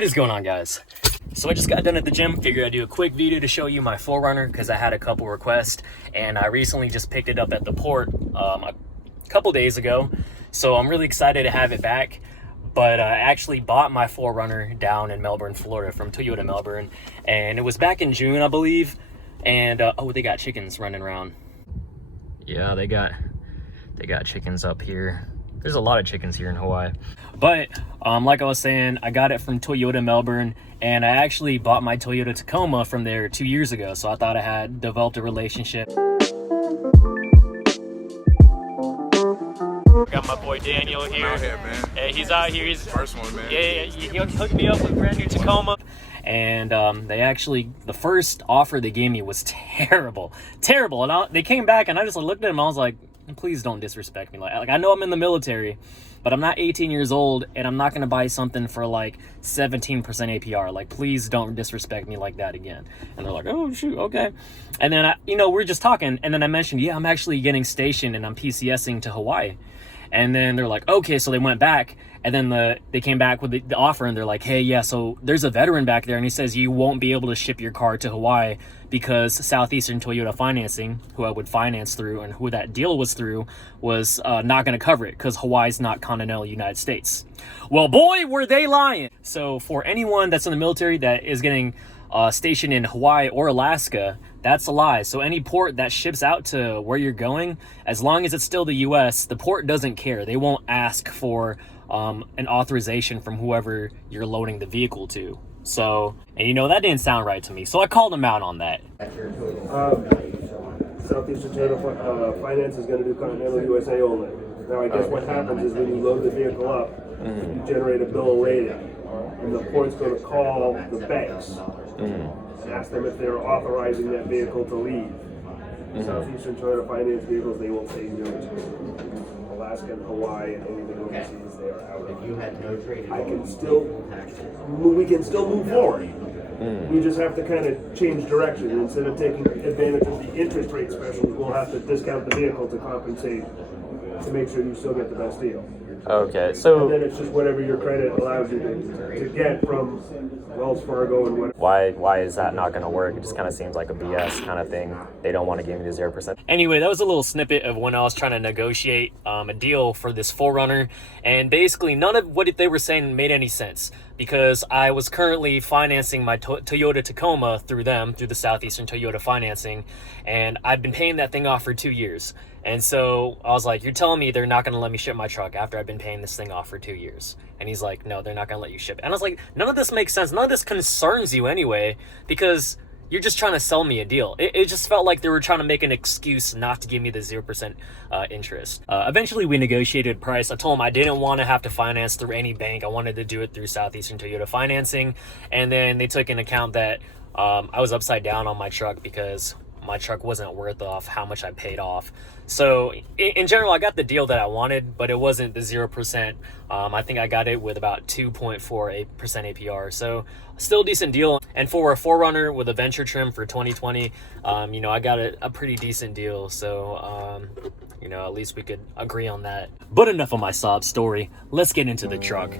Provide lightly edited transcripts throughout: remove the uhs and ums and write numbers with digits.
What is going on, guys? So I just got done at the gym, figured I'd do a quick video to show you my 4Runner because I had a couple requests and I recently just picked it up at the port a couple days ago. So I'm really excited to have it back. But I actually bought my 4Runner down in Melbourne, Florida from Toyota Melbourne, and it was back in June, I believe. And oh, they got chickens running around. Yeah, they got chickens up here. There's a lot of chickens here in Hawaii. But like I was saying, I got it from Toyota Melbourne, and I actually bought my Toyota Tacoma from there 2 years ago. So I thought I had developed a relationship. Got my boy Daniel here. I'm out here, man. Hey, he's out here. He's first one, man. Yeah, he hooked me up with a brand new Tacoma. And they actually, the first offer they gave me was terrible. And they came back and I just looked at them and I was like, please don't disrespect me. Like I know I'm in the military, but I'm not 18 years old and I'm not going to buy something for like 17% APR. Like, please don't disrespect me like that again. And they're like, oh shoot, okay. And then we're just talking, and then I mentioned, yeah, I'm actually getting stationed and I'm PCSing to Hawaii. And then they're like, okay, so they went back, and then they came back with the offer, and they're like, hey, yeah, so there's a veteran back there, and he says you won't be able to ship your car to Hawaii because Southeastern Toyota Financing, who I would finance through and who that deal was through, was not going to cover it because Hawaii's not continental United States. Well, boy, were they lying. So for anyone that's in the military that is getting stationed in Hawaii or Alaska, that's a lie. So any port that ships out to where you're going, as long as it's still the US, the port doesn't care. They won't ask for an authorization from whoever you're loading the vehicle to. So, and that didn't sound right to me. So I called them out on that. Southeastern Toyota Finance is going to do continental USA only. Now I guess what happens is when you load the vehicle up, you generate a bill of lading. And the port's going to call the banks and ask them if they're authorizing that vehicle to leave. Southeastern Toyota Finance vehicles, they will say no to. Alaska and Hawaii and anything overseas, they are out. If you had no trade, we can still move forward. We just have to kind of change direction. Instead of taking advantage of the interest rate specials, we'll have to discount the vehicle to compensate to make sure you still get the best deal. Okay, so And then it's just whatever your credit allows you to get from Wells Fargo and what. why is that not going to work? It just kind of seems like a BS kind of thing. They don't want to give me the 0%. Anyway, that was a little snippet of when I was trying to negotiate a deal for this 4Runner, and basically none of what they were saying made any sense because I was currently financing my Toyota Tacoma through the Southeastern Toyota Financing, and I've been paying that thing off for 2 years. And so I was like, you're telling me they're not going to let me ship my truck after I've been paying this thing off for 2 years? And he's like, no, they're not going to let you ship it. And I was like, none of this makes sense. None of this concerns you anyway, because you're just trying to sell me a deal. It just felt like they were trying to make an excuse not to give me the 0% interest. Eventually, we negotiated price. I told him I didn't want to have to finance through any bank. I wanted to do it through Southeastern Toyota Financing. And then they took into account that I was upside down on my truck because my truck wasn't worth off how much I paid off. So in general, I got the deal that I wanted, but it wasn't the 0%. I think I got it with about 2.48% APR. So still a decent deal. And for a 4Runner with a Venture trim for 2020, I got a pretty decent deal. So, at least we could agree on that. But enough of my sob story. Let's get into the truck.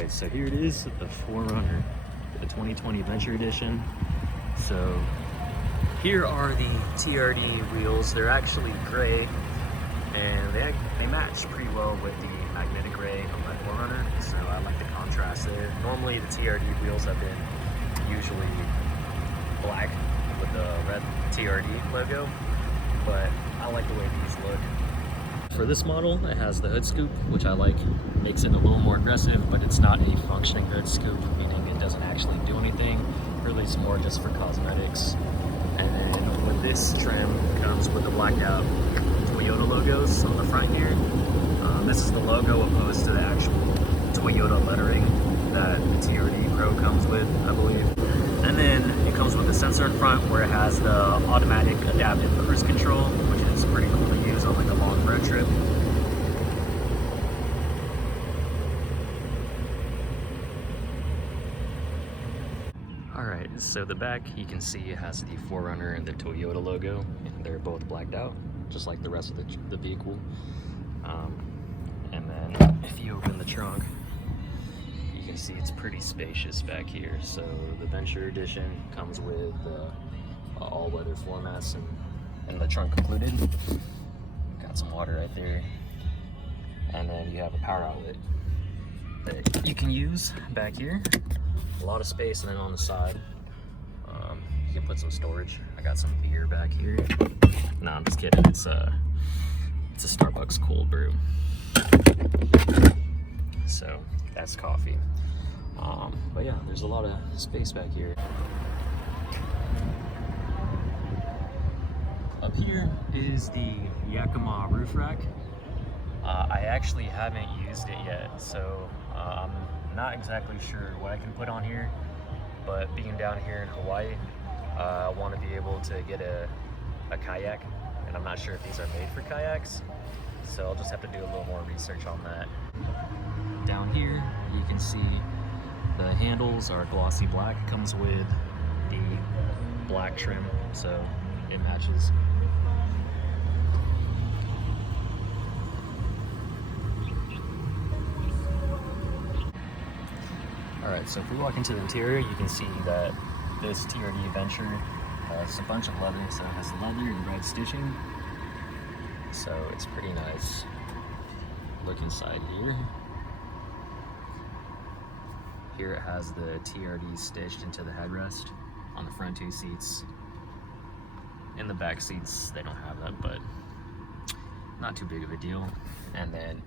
Anyway, so here it is, the 4Runner, the 2020 Venture Edition. So here are the TRD wheels. They're actually gray, and they match pretty well with the magnetic gray on my 4Runner, so I like the contrast there. Normally the TRD wheels have been usually black with the red TRD logo, but I like the way these look. For this model, it has the hood scoop, which I like. Makes it a little more aggressive, but it's not a functioning hood scoop, meaning it doesn't actually do anything. Really, it's more just for cosmetics. And then with this trim, comes with the blacked out Toyota logos on the front here. This is the logo opposed to the actual Toyota lettering that the TRD Pro comes with, I believe. And then it comes with a sensor in front where it has the automatic adaptive cruise control, which is pretty cool to use on like a long road trip. Alright, so the back you can see it has the 4Runner and the Toyota logo, and they're both blacked out, just like the rest of the vehicle. And then if you open the trunk, you can see it's pretty spacious back here. So the Venture Edition comes with all-weather floor mats and the trunk included. Got some water right there. And then you have a power outlet that you can use back here. A lot of space, and then on the side, you can put some storage. I got some beer back here. No, I'm just kidding. It's a Starbucks cold brew. So that's coffee. But yeah, there's a lot of space back here. Up here is the Yakima roof rack. I actually haven't used it yet, so I'm not exactly sure what I can put on here, but being down here in Hawaii, I want to be able to get a kayak, and I'm not sure if these are made for kayaks, so I'll just have to do a little more research on that. Down here, you can see the handles are glossy black. It comes with the black trim, so it matches. Alright, so if we walk into the interior, you can see that this TRD Venture has a bunch of leather, so it has leather and red stitching. So it's pretty nice. Look inside here. Here it has the TRD stitched into the headrest on the front two seats. In the back seats, they don't have that, but not too big of a deal. And then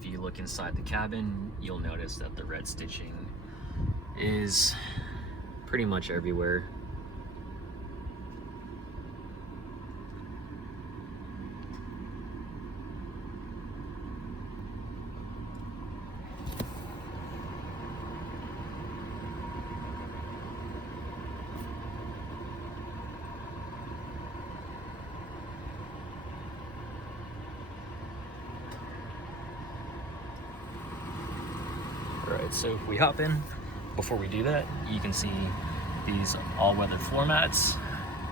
if you look inside the cabin, you'll notice that the red stitching is pretty much everywhere. Alright, so if we hop in, before we do that, you can see these all-weather floor mats.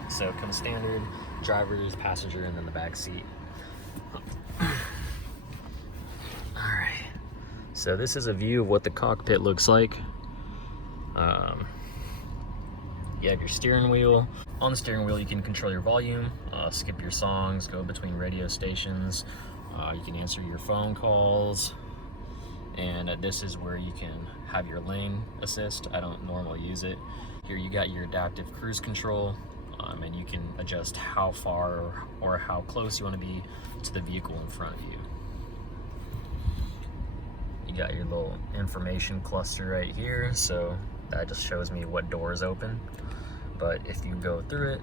So it comes standard, drivers, passenger, and then the back seat. Alright, so this is a view of what the cockpit looks like. You have your steering wheel. On the steering wheel, you can control your volume, skip your songs, go between radio stations. You can answer your phone calls. And this is where you can have your lane assist. I don't normally use it. Here you got your adaptive cruise control, and you can adjust how far or how close you want to be to the vehicle in front of you. You got your little information cluster right here, so that just shows me what door is open. But if you go through it,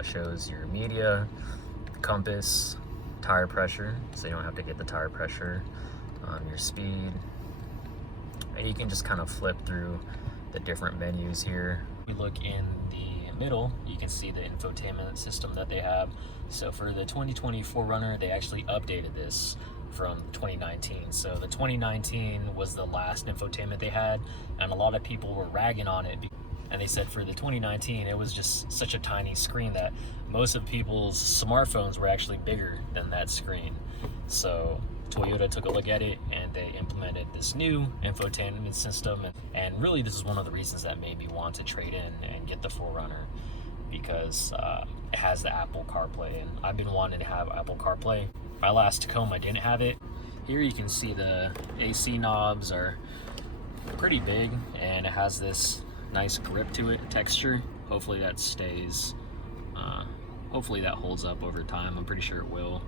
it shows your media, compass, tire pressure, so you don't have to get the tire pressure, your speed, and you can just kind of flip through the different menus here. We look in the middle, you can see the infotainment system that they have. So for the 2020 4Runner, they actually updated this from 2019. So the 2019 was the last infotainment they had, and a lot of people were ragging on it. And they said for the 2019, it was just such a tiny screen that most of people's smartphones were actually bigger than that screen. So Toyota took a look at it and they implemented this new infotainment system. And really, this is one of the reasons that made me want to trade in and get the 4Runner, because it has the Apple CarPlay, and I've been wanting to have Apple CarPlay. My last Tacoma didn't have it. Here you can see the AC knobs are pretty big, and it has this nice grip to it, texture. Hopefully that stays, hopefully that holds up over time. I'm pretty sure it will.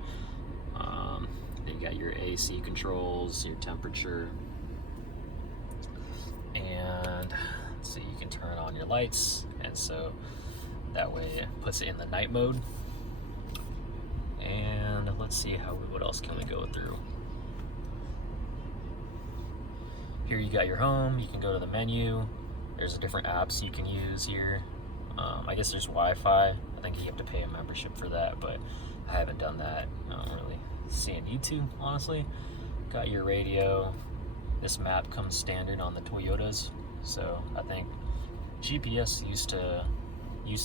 You got your AC controls, your temperature, and let's see, you can turn on your lights, and so that way it puts it in the night mode. And let's see what else can we go through. Here you got your home. You can go to the menu. There's different apps you can use here. I guess there's Wi-Fi. I think you have to pay a membership for that, but I haven't done that. I don't really see a need to, honestly. Got your radio. This map comes standard on the Toyotas, so I think GPS used to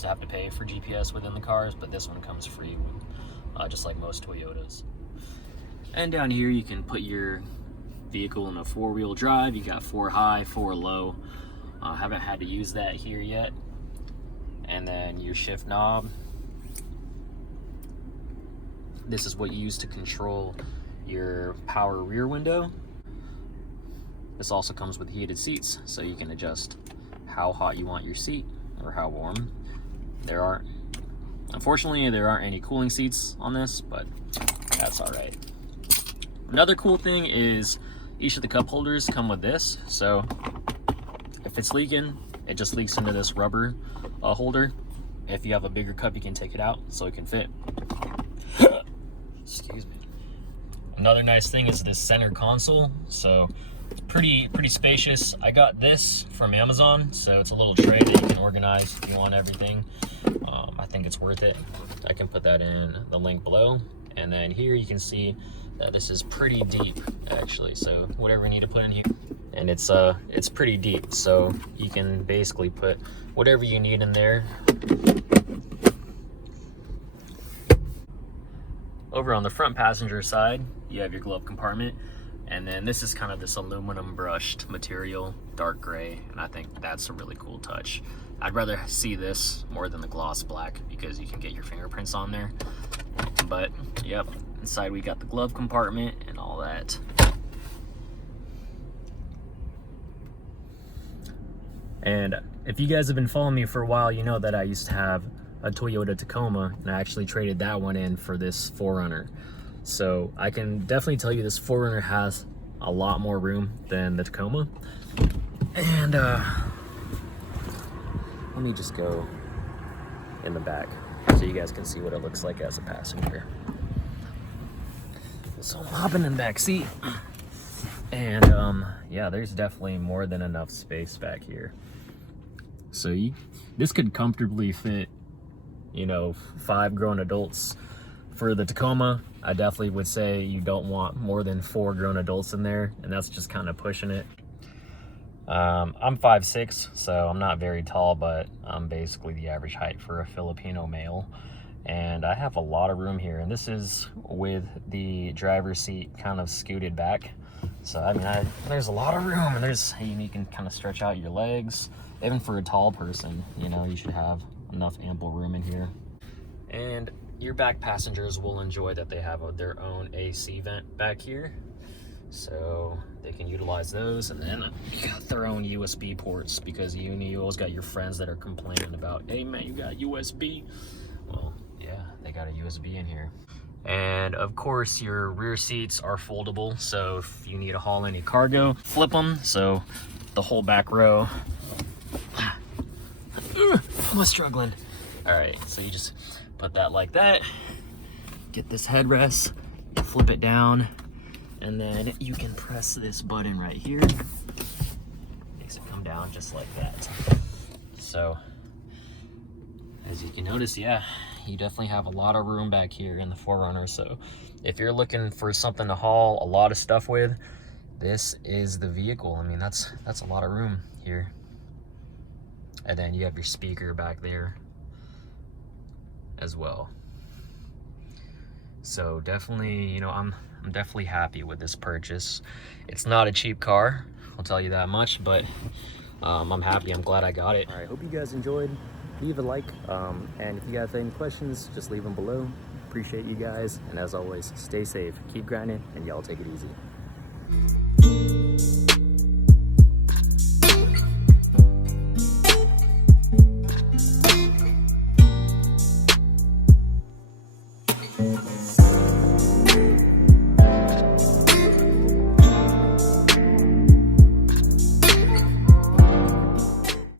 have to pay for GPS within the cars, but this one comes free, just like most Toyotas. And down here you can put your vehicle in a 4-wheel drive. You got 4 high, 4 low. Haven't had to use that here yet. And then your shift knob. This is what you use to control your power rear window. This also comes with heated seats, so you can adjust how hot you want your seat or how warm. Unfortunately, there aren't any cooling seats on this, but that's all right. Another cool thing is each of the cup holders come with this, so if it's leaking, it just leaks into this rubber holder. If you have a bigger cup, you can take it out so it can fit. Excuse me. Another nice thing is this center console, so it's pretty spacious. I got this from Amazon, so it's a little tray that you can organize if you want everything. I think it's worth it. I can put that in the link below. And then here you can see that this is pretty deep, actually, so whatever you need to put in here. And it's pretty deep, so you can basically put whatever you need in there. Over on the front passenger side, you have your glove compartment, and then this is kind of this aluminum brushed material, dark gray, and I think that's a really cool touch. I'd rather see this more than the gloss black because you can get your fingerprints on there. But yep, inside we got the glove compartment and all that. And if you guys have been following me for a while, you know that I used to have a Toyota Tacoma, and I actually traded that one in for this 4Runner. So I can definitely tell you this 4Runner has a lot more room than the Tacoma. And let me just go in the back so you guys can see what it looks like as a passenger. So I'm hopping in the back seat, and yeah, there's definitely more than enough space back here. So this could comfortably fit, 5 grown adults. For the Tacoma, I definitely would say you don't want more than 4 grown adults in there, and that's just kind of pushing it. I'm 5'6", so I'm not very tall, but I'm basically the average height for a Filipino male. And I have a lot of room here, and this is with the driver's seat kind of scooted back. So I mean, there's a lot of room, and you can kind of stretch out your legs. Even for a tall person, you should have enough ample room in here. And your back passengers will enjoy that they have their own AC vent back here, so they can utilize those. And then you got their own USB ports, because you always got your friends that are complaining about, hey man, you got USB. Well, yeah, they got a USB in here. And of course your rear seats are foldable, so if you need to haul any cargo, flip them, so the whole back row. I'm struggling. All right, so you just put that like that, get this headrest, flip it down, and then you can press this button right here. Makes it come down just like that. So as you can notice, yeah, you definitely have a lot of room back here in the 4Runner. So if you're looking for something to haul a lot of stuff with, this is the vehicle. I mean, that's a lot of room here. And then you have your speaker back there as well. So definitely, I'm I'm definitely happy with this purchase. It's not a cheap car, I'll tell you that much, but I'm happy. I'm glad I got it. All right, hope you guys enjoyed. Leave a like, and if you guys have any questions, just leave them below. Appreciate you guys, and as always, stay safe, keep grinding, and y'all take it easy.